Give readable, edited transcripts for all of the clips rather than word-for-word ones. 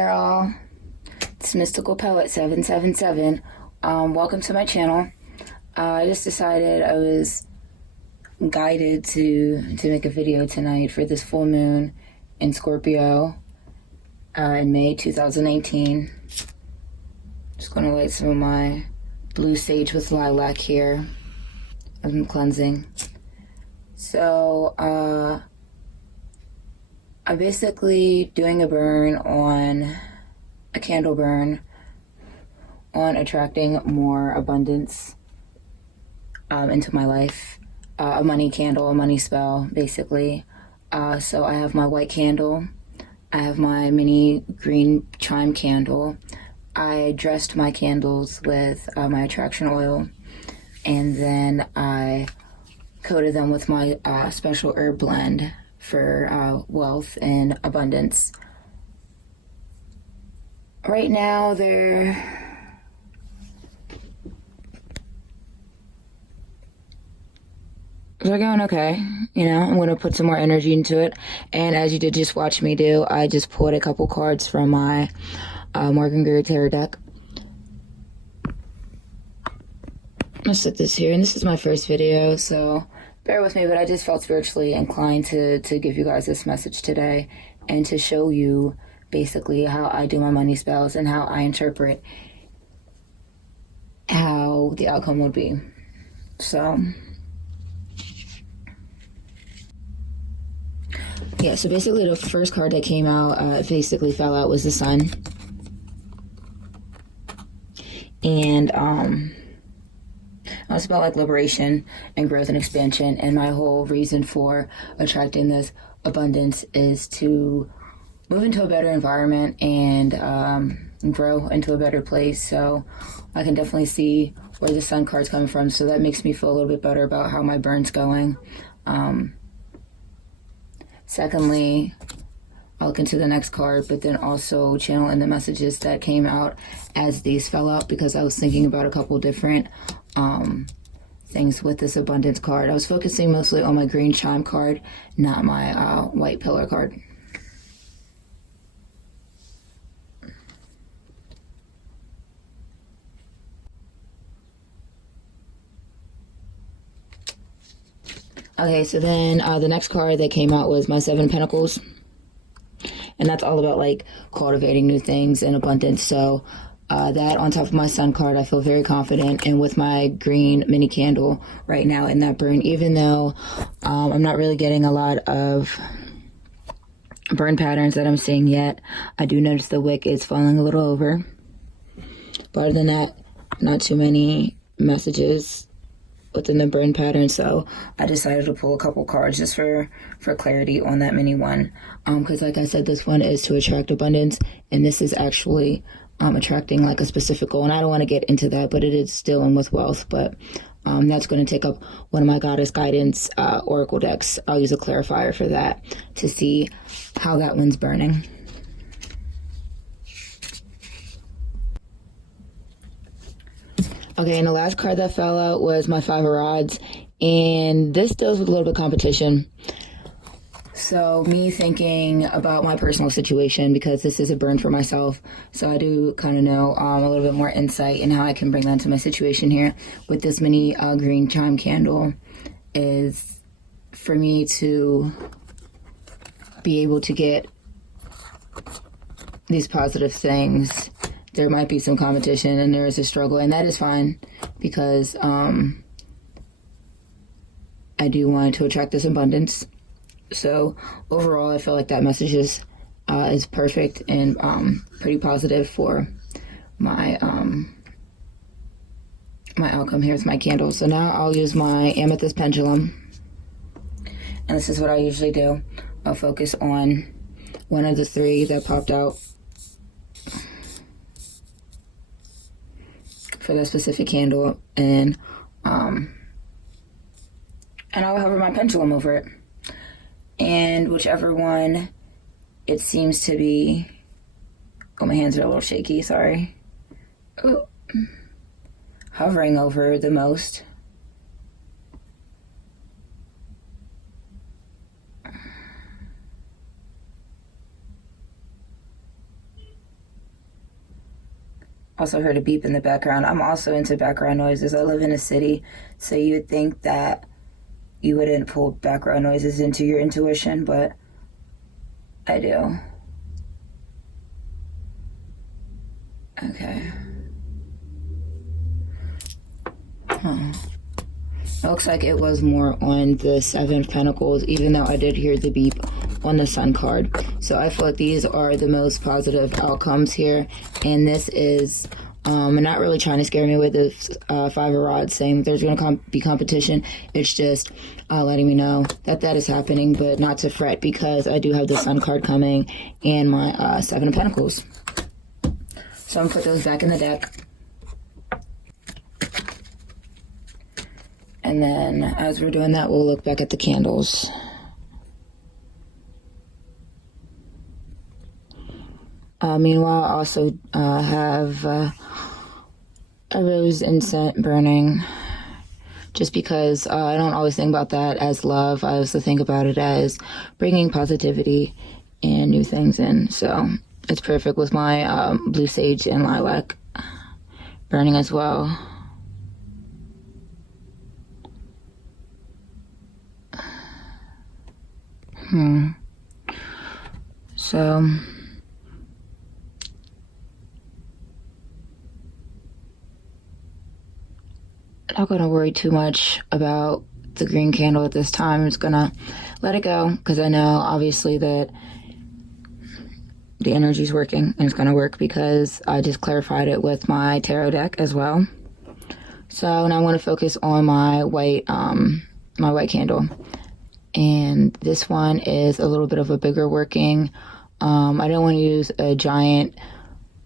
there all. It's Mystical Poet 777. Welcome to my channel. I just decided I was guided to make a video tonight for this full moon in Scorpio in May 2018. Just going to light some of my blue sage with lilac here as I'm cleansing. So I'm basically doing a candle burn on attracting more abundance into my life. A money candle, a money spell, basically. So I have my white candle. I have my mini green chime candle. I dressed my candles with my attraction oil, and then I coated them with my special herb blend for wealth and abundance. Right now they're going okay. You know, I'm going to put some more energy into it. And as you did just watch me do, I just pulled a couple cards from my Morgan Greer Tarot deck. I'll set this here, and this is my first video, so bear with me, but I just felt spiritually inclined to give you guys this message today and to show you basically how I do my money spells and how I interpret how the outcome would be. So yeah, so basically the first card that came out, basically fell out, was the Sun. And it's about like liberation and growth and expansion, and my whole reason for attracting this abundance is to move into a better environment and grow into a better place. So I can definitely see where the Sun card's coming from, so that makes me feel a little bit better about how my burn's going. Secondly, I'll look into the next card, but then also channel in the messages that came out as these fell out, because I was thinking about a couple different things with this abundance card. I was focusing mostly on my green chime card, not my white pillar card. Okay, so then the next card that came out was my Seven of Pentacles. And that's all about like cultivating new things and abundance. So that on top of my Sun card, I feel very confident. And with my green mini candle right now in that burn, even though I'm not really getting a lot of burn patterns that I'm seeing yet, I do notice the wick is falling a little over. But other than that, not too many messages within the burn pattern, so I decided to pull a couple cards just for clarity on that mini one, because like I said, this one is to attract abundance, and this is actually attracting like a specific goal, and I don't want to get into that, but it is still in with wealth. But that's going to take up one of my goddess guidance oracle decks. I'll use a clarifier for that to see how that one's burning. Okay, and the last card that fell out was my Five of Rods, and this deals with a little bit of competition. So me thinking about my personal situation, because this is a burn for myself, so I do kind of know a little bit more insight in how I can bring that into my situation here with this mini green chime candle, is for me to be able to get these positive things. There might be some competition and there is a struggle, and that is fine, because I do want to attract this abundance. So overall, I feel like that message is perfect and pretty positive for my my outcome. Here's my candle. So now I'll use my amethyst pendulum, and this is what I usually do. I'll focus on one of the three that popped out for that specific candle, and I'll hover my pendulum over it, and whichever one it seems to be, oh, my hands are a little shaky, sorry. Ooh. Hovering over the most, Also heard a beep in the background. I'm also into background noises. I live in a city, so you would think that you wouldn't pull background noises into your intuition, but I do. Okay. It looks like it was more on the Seven of Pentacles, even though I did hear the beep on the Sun card. So I feel like these are the most positive outcomes here. And this is not really trying to scare me with the Five of Rods, saying there's going to be competition. It's just letting me know that that is happening, but not to fret, because I do have the Sun card coming and my Seven of Pentacles. So I'm going to put those back in the deck. And then as we're doing that, we'll look back at the candles. Meanwhile, I also have a rose incense burning, just because I don't always think about that as love. I also think about it as bringing positivity and new things in. So it's perfect with my blue sage and lilac burning as well. So I'm not going to worry too much about the green candle at this time. I'm just going to let it go, because I know obviously that the energy is working, and it's going to work because I just clarified it with my tarot deck as well. So now I want to focus on my white candle. And this one is a little bit of a bigger working. I didn't want to use a giant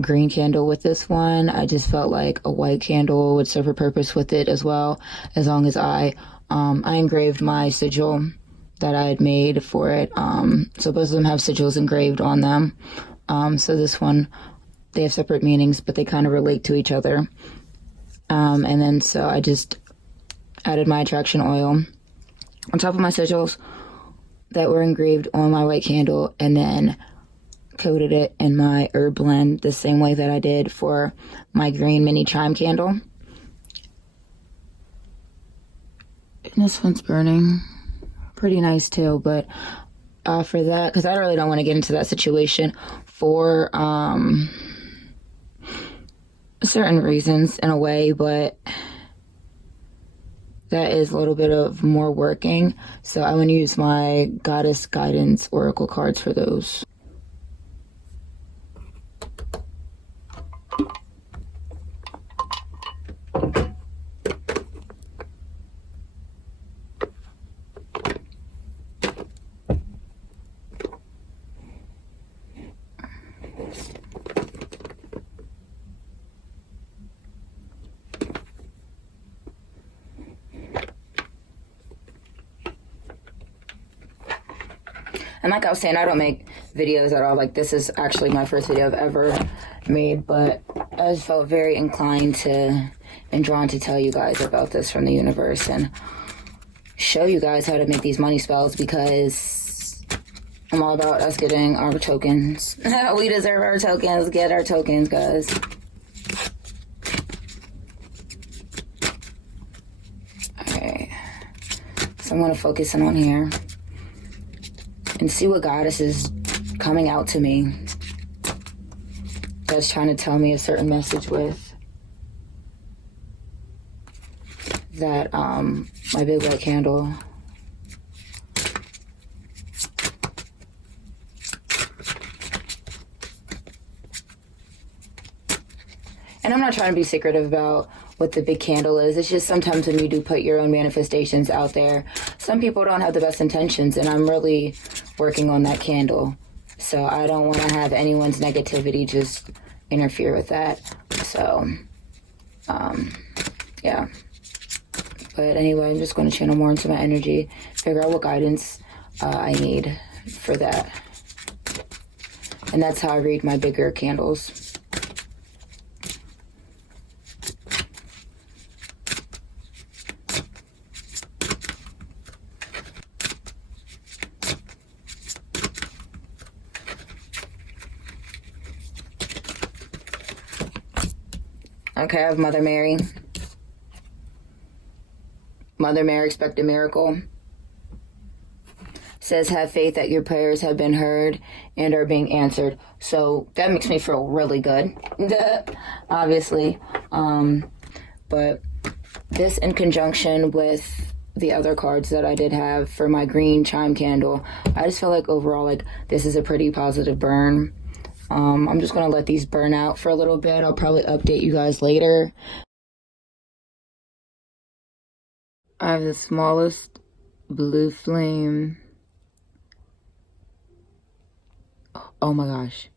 green candle with this one. I just felt like a white candle would serve a purpose with it as well, as long as I engraved my sigil that I had made for it. So both of them have sigils engraved on them. So this one, they have separate meanings, but they kind of relate to each other. And then so I just added my attraction oil on top of my sigils that were engraved on my white candle, and then coated it in my herb blend the same way that I did for my green mini chime candle. And this one's burning pretty nice too, but for that, because I really don't want to get into that situation for certain reasons in a way, but that is a little bit of more working. So I want to use my Goddess Guidance Oracle cards for those. And like I was saying, I don't make videos at all. Like, this is actually my first video I've ever made, but I just felt very inclined to and drawn to tell you guys about this from the universe and show you guys how to make these money spells, because I'm all about us getting our tokens. We deserve our tokens. Get our tokens, guys. Alright. So I'm going to focus in on here and see what goddess is coming out to me that's trying to tell me a certain message with that my big white candle. And I'm not trying to be secretive about what the big candle is. It's just sometimes when you do put your own manifestations out there, some people don't have the best intentions, and I'm really working on that candle. So I don't want to have anyone's negativity just interfere with that. So, yeah. But anyway, I'm just going to channel more into my energy, figure out what guidance I need for that. And that's how I read my bigger candles. Okay, I have Mother Mary. Mother Mary, expect a miracle. Says, have faith that your prayers have been heard and are being answered. So that makes me feel really good, obviously. But this in conjunction with the other cards that I did have for my green chime candle, I just feel like overall, like, this is a pretty positive burn. I'm just going to let these burn out for a little bit. I'll probably update you guys later. I have the smallest blue flame. Oh my gosh.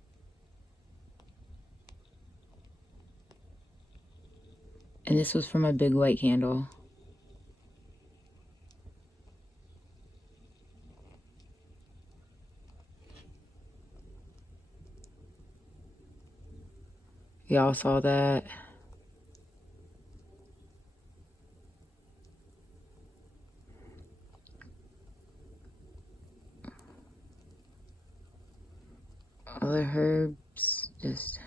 And this was for my big white candle. Y'all saw that? All the herbs just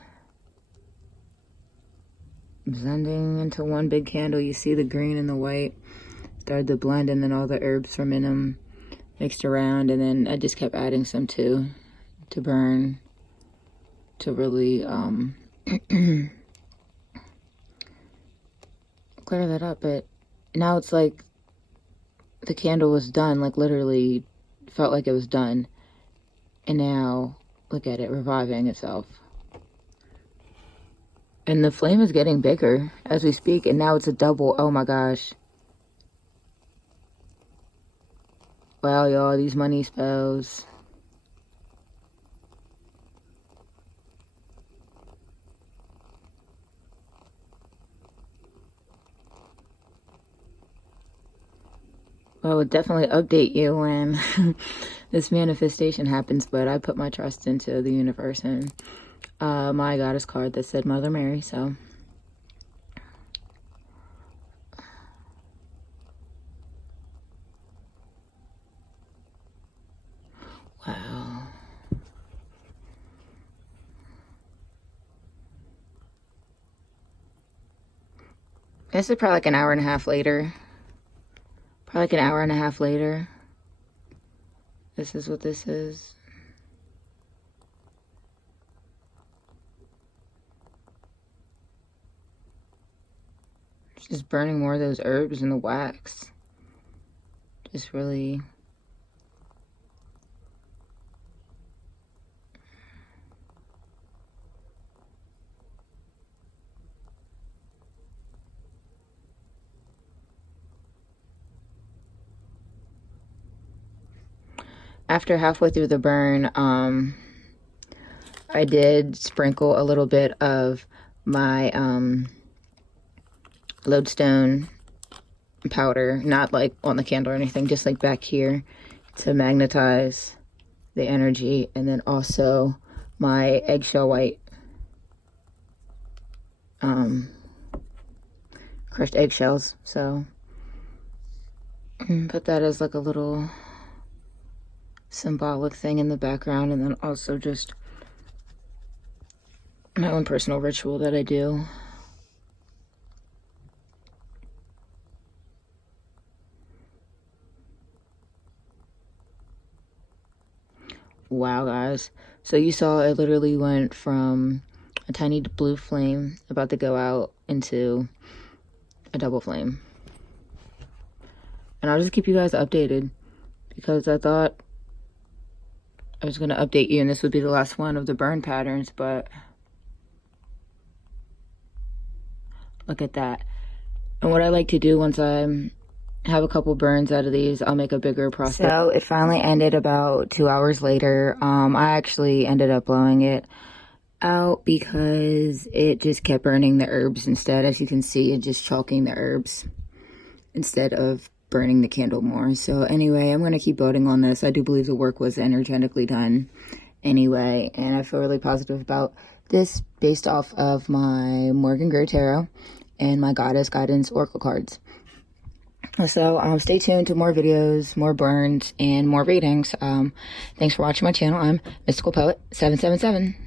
blending into one big candle. You see the green and the white started to blend, and then all the herbs from in them mixed around, and then I just kept adding some too to burn, to really clear that up. But now it's like the candle was done, like literally felt like it was done, and now look at it reviving itself. And the flame is getting bigger as we speak, and now it's a double. Oh my gosh. Wow, y'all, these money spells. I will definitely update you when this manifestation happens, but I put my trust into the universe and my goddess card that said Mother Mary, so. Wow. This is probably like an hour and a half later. Probably like an hour and a half later. This is what this is. Just burning more of those herbs and the wax. Just really. After halfway through the burn, I did sprinkle a little bit of my lodestone powder, not like on the candle or anything, just like back here to magnetize the energy, and then also my eggshell white crushed eggshells. So put that as like a little symbolic thing in the background, and then also just my own personal ritual that I do. Wow, guys. So you saw it literally went from a tiny blue flame about to go out into a double flame. And I'll just keep you guys updated because I thought I was going to update you and this would be the last one of the burn patterns, but look at that. And what I like to do once I have a couple burns out of these, I'll make a bigger process. So it finally ended about 2 hours later. I actually ended up blowing it out because it just kept burning the herbs instead. As you can see, it just chalking the herbs instead of burning the candle more. So anyway, I'm going to keep voting on this. I do believe the work was energetically done anyway, and I feel really positive about this based off of my Morgan Gray Tarot and my Goddess Guidance Oracle cards. So stay tuned to more videos, more burns, and more readings. Thanks for watching my channel. I'm Mystical Poet 777.